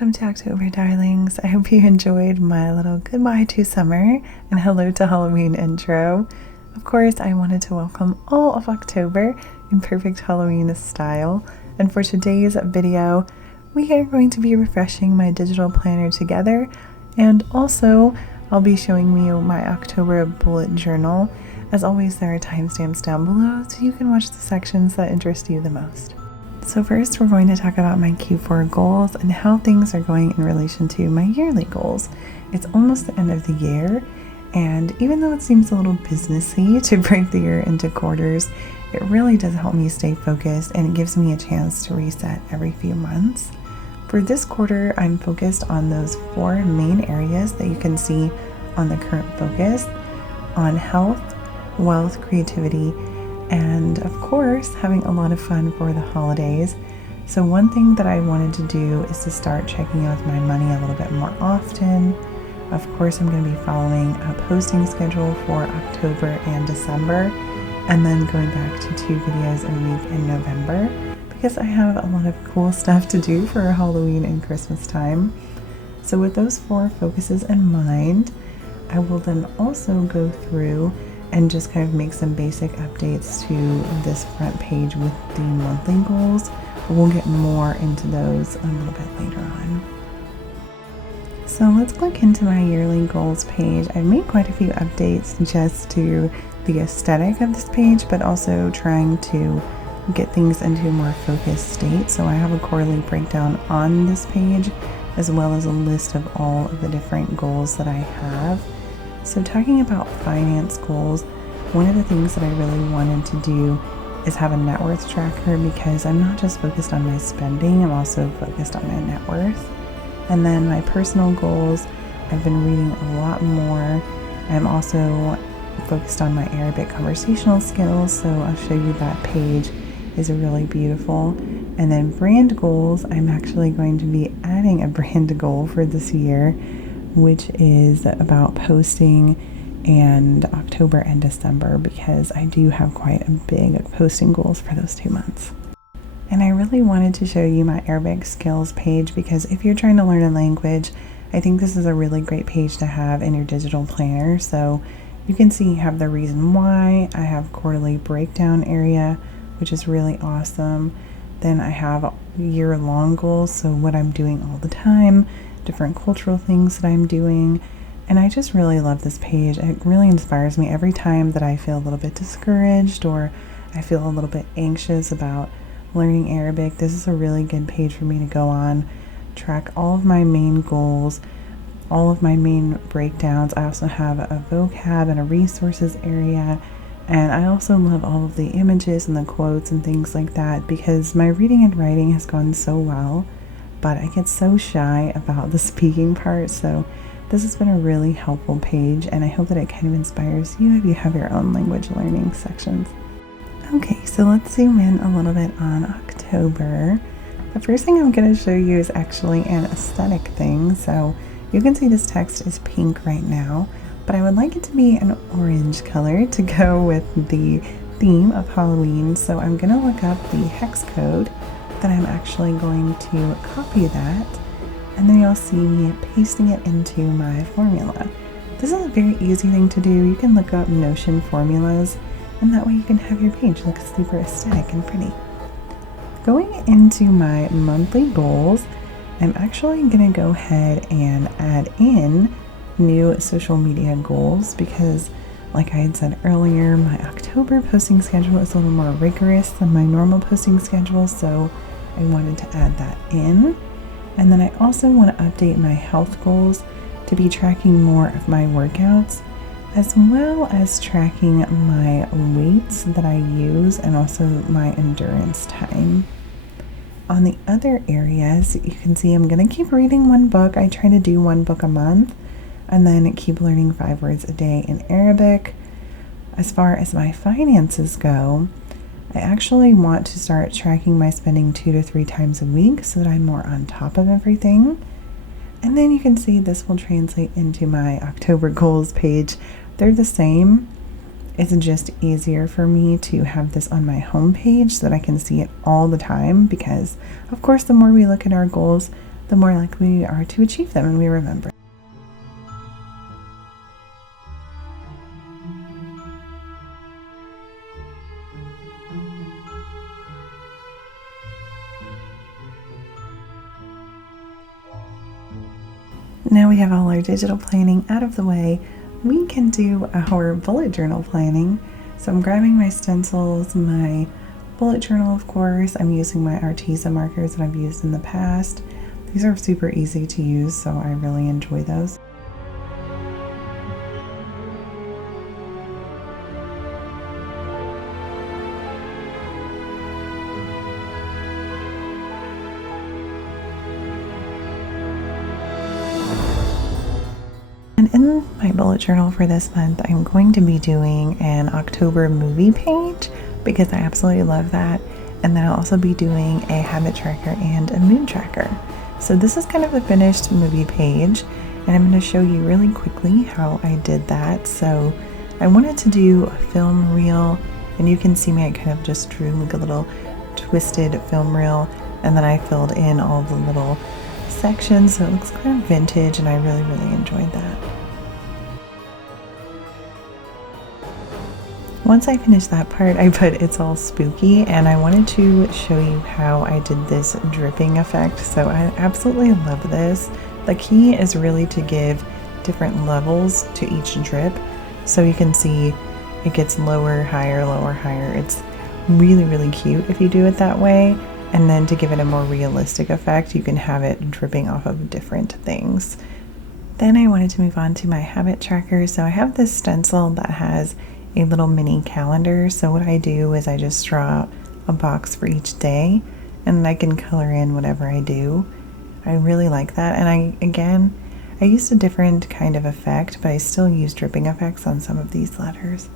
Welcome to October, darlings. I hope you enjoyed my little goodbye to summer and hello to Halloween intro. Of course, I wanted to welcome all of October in perfect Halloween style. And for today's video, we are going to be refreshing my digital planner together. And also, I'll be showing you my October bullet journal. As always, there are timestamps down below so you can watch the sections that interest you the most. So first, we're going to talk about my Q4 goals and how things are going in relation to my yearly goals. It's almost the end of the year, and even though it seems a little businessy to break the year into quarters, it really does help me stay focused and it gives me a chance to reset every few months. For this quarter, I'm focused on those 4 main areas that you can see on the current focus, on health, wealth, creativity, and of course, having a lot of fun for the holidays. So one thing that I wanted to do is to start checking in with my money a little bit more often. Of course, I'm going to be following a posting schedule for October and December, and then going back to 2 videos a week in November, because I have a lot of cool stuff to do for Halloween and Christmas time. So with those 4 focuses in mind, I will then also go through and just kind of make some basic updates to this front page with the monthly goals. We'll get more into those a little bit later on. So let's click into my yearly goals page. I've made quite a few updates just to the aesthetic of this page, but also trying to get things into a more focused state. So I have a quarterly breakdown on this page, as well as a list of all of the different goals that I have. So talking about finance goals, one of the things that I really wanted to do is have a net worth tracker, because I'm not just focused on my spending, I'm also focused on my net worth. And then my personal goals, I've been reading a lot more. I'm also focused on my Arabic conversational skills, so I'll show you that page is really beautiful. And then brand goals, I'm actually going to be adding a brand goal for this year, which is about posting and October and December, because I do have quite a big posting goals for those 2 months. And I really wanted to show you my Arabic skills page, because if you're trying to learn a language, I think this is a really great page to have in your digital planner. So you can see you have the reason why. I have quarterly breakdown area, which is really awesome. Then I have year-long goals, so what I'm doing all the time, different cultural things that I'm doing. And I just really love this page. It really inspires me every time that I feel a little bit discouraged or I feel a little bit anxious about learning Arabic. This is a really good page for me to go on, track all of my main goals, all of my main breakdowns. I also have a vocab and a resources area. And I also love all of the images and the quotes and things like that, because my reading and writing has gone so well, but I get so shy about the speaking part. So this has been a really helpful page, and I hope that it kind of inspires you if you have your own language learning sections. Okay, so let's zoom in a little bit on October. The first thing I'm going to show you is actually an aesthetic thing. So you can see this text is pink right now, but I would like it to be an orange color to go with the theme of Halloween. So I'm going to look up the hex code, then I'm actually going to copy that, and then you'll see me pasting it into my formula. This is a very easy thing to do. You can look up Notion formulas, and that way you can have your page look super aesthetic and pretty. Going into my monthly goals, I'm actually going to go ahead and add in new social media goals, because like I had said earlier, my October posting schedule is a little more rigorous than my normal posting schedule, so I wanted to add that in. And then I also want to update my health goals to be tracking more of my workouts, as well as tracking my weights that I use and also my endurance time. On the other areas, you can see I'm going to keep reading 1 book. I try to do 1 book a month, and then keep learning 5 words a day in Arabic. As far as my finances go, I actually want to start tracking my spending 2 to 3 times a week so that I'm more on top of everything. And then you can see this will translate into my October goals page. They're the same. It's just easier for me to have this on my home page so that I can see it all the time, because of course the more we look at our goals, the more likely we are to achieve them and we remember. Now we have all our digital planning out of the way, we can do our bullet journal planning. So I'm grabbing my stencils, my bullet journal, of course. I'm using my Arteza markers that I've used in the past. These are super easy to use, so I really enjoy those. And in my bullet journal for this month, I'm going to be doing an October movie page because I absolutely love that. And then I'll also be doing a habit tracker and a mood tracker. So this is kind of the finished movie page, and I'm going to show you really quickly how I did that. So I wanted to do a film reel, and you can see me, I kind of just drew like a little twisted film reel, and then I filled in all the little sections, so it looks kind of vintage, and I really enjoyed that. Once I finished that part, I put "It's all spooky," and I wanted to show you how I did this dripping effect. So I absolutely love this. The key is really to give different levels to each drip. So you can see it gets lower, higher, lower, higher. It's really cute if you do it that way. And then to give it a more realistic effect, you can have it dripping off of different things. Then I wanted to move on to my habit tracker. So I have this stencil that has a little mini calendar. So what I do is I just draw a box for each day, and then I can color in whatever I do. I really like that. And I used a different kind of effect, but I still use dripping effects on some of these letters.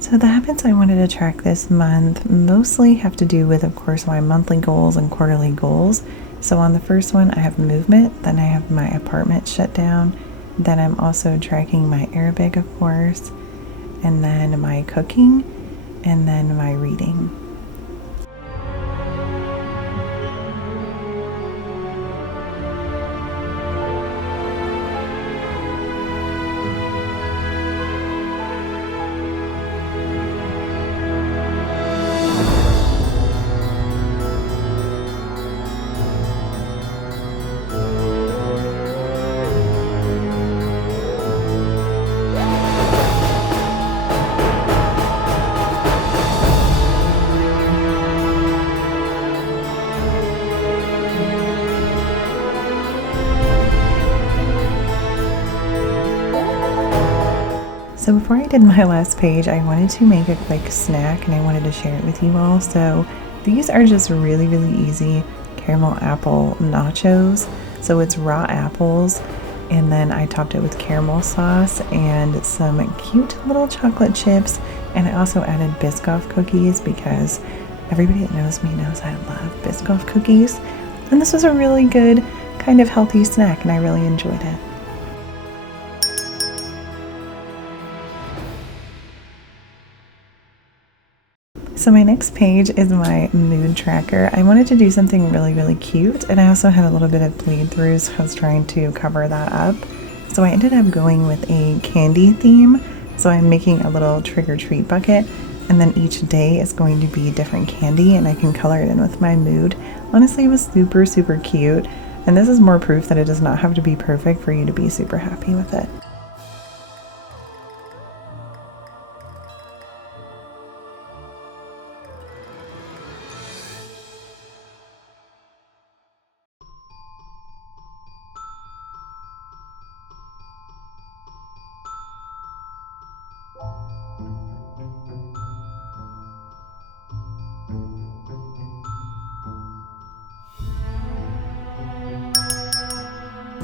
So the habits I wanted to track this month mostly have to do with, of course, my monthly goals and quarterly goals. So on the first one, I have movement, then I have my apartment shut down, then I'm also tracking my Arabic, of course, and then my cooking, and then my reading. So before I did my last page, I wanted to make a quick snack and I wanted to share it with you all. So these are just really easy caramel apple nachos. So it's raw apples, and then I topped it with caramel sauce and some cute little chocolate chips, and I also added Biscoff cookies because everybody that knows me knows I love Biscoff cookies. And this was a really good kind of healthy snack, and I really enjoyed it. So my next page is my mood tracker. I wanted to do something really cute, and I also had a little bit of bleed through, so I was trying to cover that up. So I ended up going with a candy theme. So I'm making a little trick or treat bucket, and then each day is going to be different candy, and I can color it in with my mood. Honestly, it was super cute, and this is more proof that it does not have to be perfect for you to be super happy with it.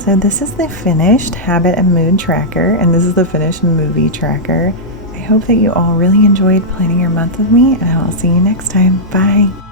So this is the finished habit and mood tracker, and this is the finished movie tracker. I hope that you all really enjoyed planning your month with me, and I will see you next time. Bye.